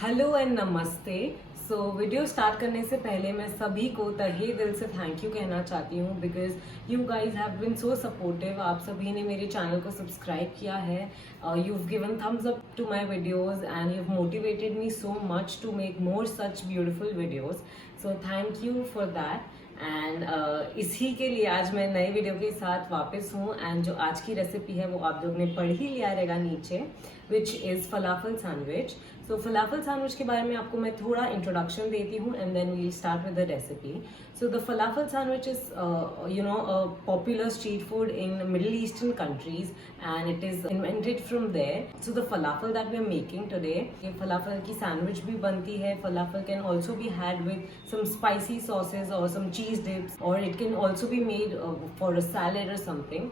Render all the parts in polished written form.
Hello and नमस्ते। Video start करने से पहले मैं सभी को तहे दिल से थैंक यू कहना चाहती हूँ because you guys have been so supportive. आप सभी ने मेरे चैनल को सब्सक्राइब किया है, you have given thumbs up to my videos and you have motivated me so much to make more such beautiful videos. So thank you for that. And इसी के लिए आज मैं नए वीडियो के साथ वापस हूँ। एंड जो आज की रेसिपी है वो आप लोग ने पढ़ ही लिया रहेगा नीचे, which is falafel sandwich. So falafel sandwich के बारे में आपको मैं थोड़ा इंट्रोडक्शन देती हूँ and then we'll start with the recipe. So the falafel sandwich is a popular street food in Middle Eastern countries and it is invented from there. So the falafel that we are making today, ये falafel की sandwich भी बनती है. Falafel can also be had with some spicy sauces or some cheese dips, or it can also be made for a salad or something.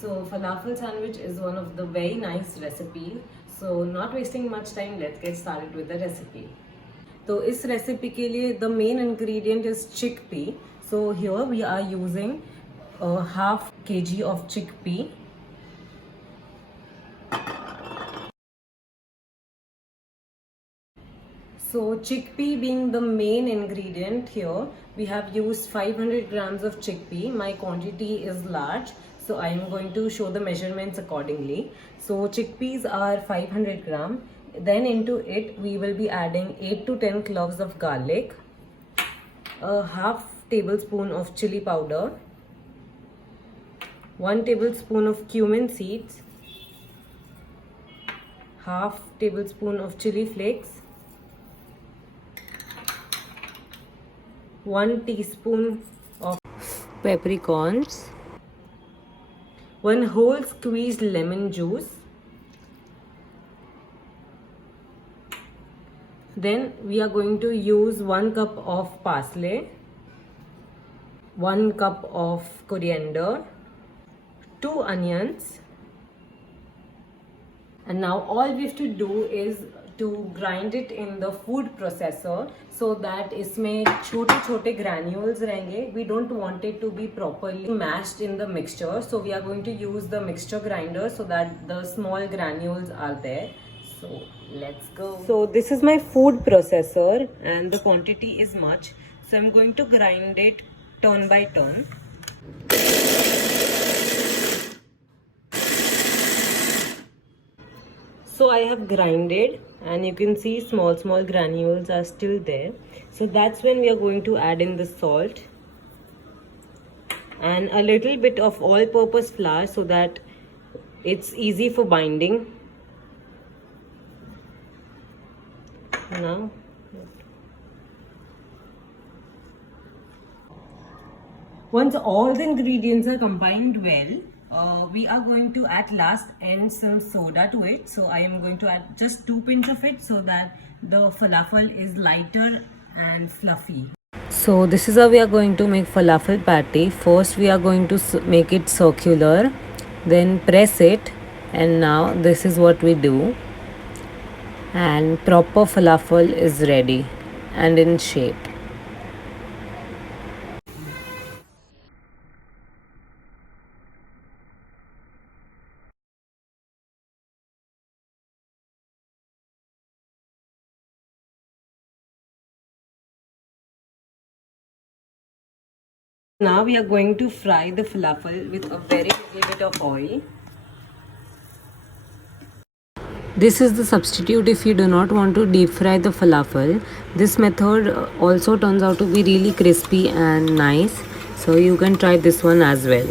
So falafel sandwich is one of the very nice recipes. So not wasting much time, let's get started with the recipe. तो इस recipe के लिए the main ingredient is chickpea. So here we are using half kg of chickpea. So chickpea being the main ingredient here, we have used 500 grams of chickpea. My quantity is large, so I am going to show the measurements accordingly. So chickpeas are 500 gram. Then into it we will be adding 8 to 10 cloves of garlic, a half tablespoon of chili powder, 1 tablespoon of cumin seeds, half tablespoon of chili flakes, 1 teaspoon of peppercorns, 1 whole squeezed lemon juice. Then we are going to use 1 cup of parsley, 1 cup of coriander, 2 onions, and now all we have to do is to grind it in the food processor so that इसमें छोटे छोटे granules रहेंगे. We don't want it to be properly mashed in the mixture, so we are going to use the mixture grinder so that the small granules are there. So let's go. So this is my food processor and the quantity is much, so I'm going to grind it turn by turn. So I have grinded and you can see small granules are still there. So that's when we are going to add in the salt and a little bit of all-purpose flour so that it's easy for binding. Now once all the ingredients are combined well, we are going to at last end some soda to it. So I am going to add just 2 pinch of it so that the falafel is lighter and fluffy. So this is how we are going to make falafel patty. First we are going to make it circular, then press it, and now this is what we do, and proper falafel is ready and in shape. Now we are going to fry the falafel with a very little bit of oil. This is the substitute if you do not want to deep fry the falafel. This method also turns out to be really crispy and nice. So you can try this one as well.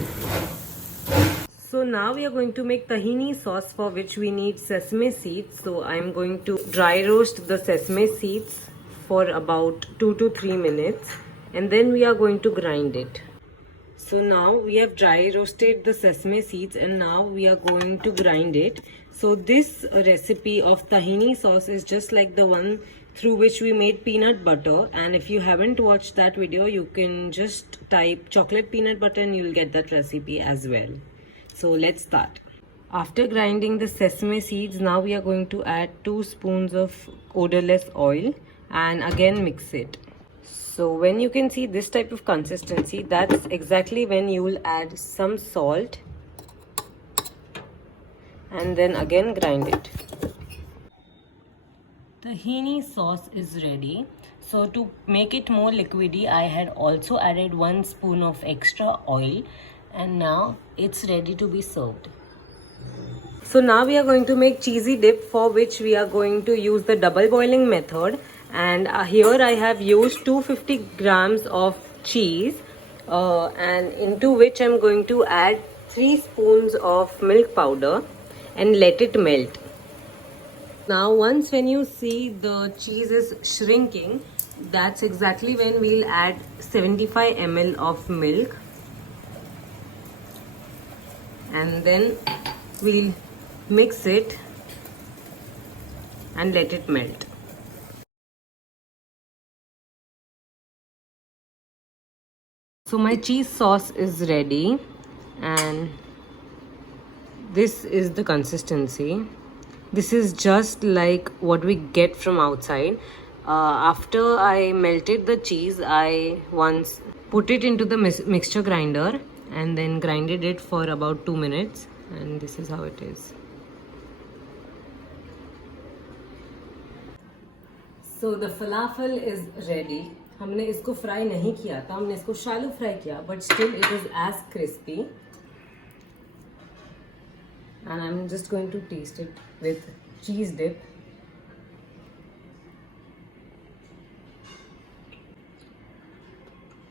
So now we are going to make tahini sauce, for which we need sesame seeds. So I am going to dry roast the sesame seeds for about 2 to 3 minutes. And then we are going to grind it. So now we have dry roasted the sesame seeds and now we are going to grind it. So this recipe of tahini sauce is just like the one through which we made peanut butter, and if you haven't watched that video, you can just type chocolate peanut butter and you'll get that recipe as well. So let's start. After grinding the sesame seeds, now we are going to add 2 spoons of odorless oil and again mix it. So when you can see this type of consistency, that's exactly when you will add some salt and then again grind it. tahini sauce is ready. So to make it more liquidy, I had also added 1 spoon of extra oil, and now it's ready to be served. So now we are going to make cheesy dip, for which we are going to use the double boiling method. And here I have used 250 grams of cheese, and into which I'm going to add 3 spoons of milk powder and let it melt. Now once when you see the cheese is shrinking, that's exactly when we'll add 75 ml of milk, and then we'll mix it and let it melt. So my cheese sauce is ready, and this is the consistency. This is just like what we get from outside. After I melted the cheese, I once put it into the mixture grinder and then grinded it for about 2 minutes, and this is how it is. So the falafel is ready. हमने इसको fry नहीं किया था, हमने इसको shallow fry किया, but still it is as crispy. And I'm just going to taste it with cheese dip.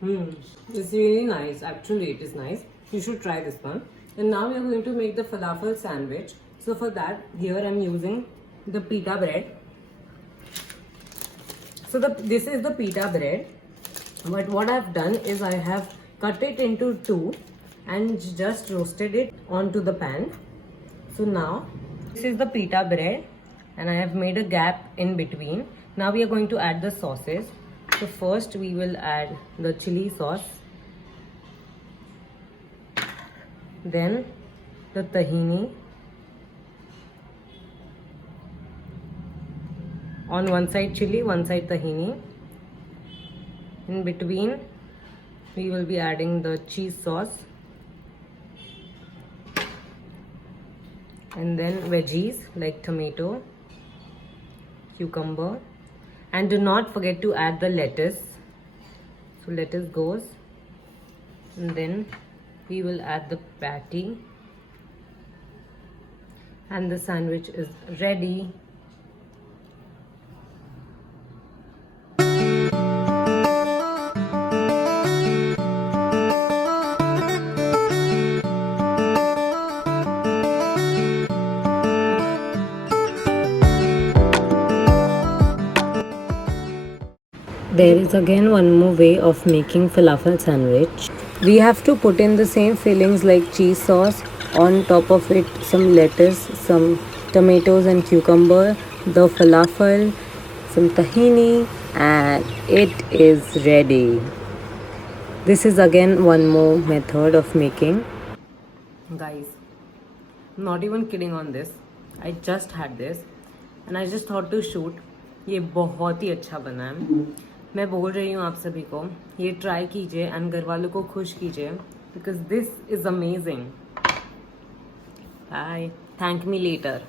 It's really nice. Actually, it is nice. You should try this one. And now we are going to make the falafel sandwich. So for that, here I'm using the pita bread. So this is the pita bread. But what I've done is I have cut it into 2 and just roasted it onto the pan. So now this is the pita bread, and I have made a gap in between. Now we are going to add the sauces. So first we will add the chili sauce, then the tahini. On one side chili, one side tahini. In between we will be adding the cheese sauce, and then veggies like tomato, cucumber, and do not forget to add the lettuce. So lettuce goes, and then we will add the patty, and the sandwich is ready. There is again one more way of making falafel sandwich. We have to put in the same fillings like cheese sauce, on top of it some lettuce, some tomatoes and cucumber, the falafel, some tahini, and it is ready. This is again one more method of making. Guys, I'm not even kidding on this. I just had this and I just thought to shoot. ये बहुत ही अच्छा बना है. मैं बोल रही हूँ आप सभी को ये ट्राई कीजिए एंड घर वालों को खुश कीजिए, because this is amazing. Bye, thank me letter.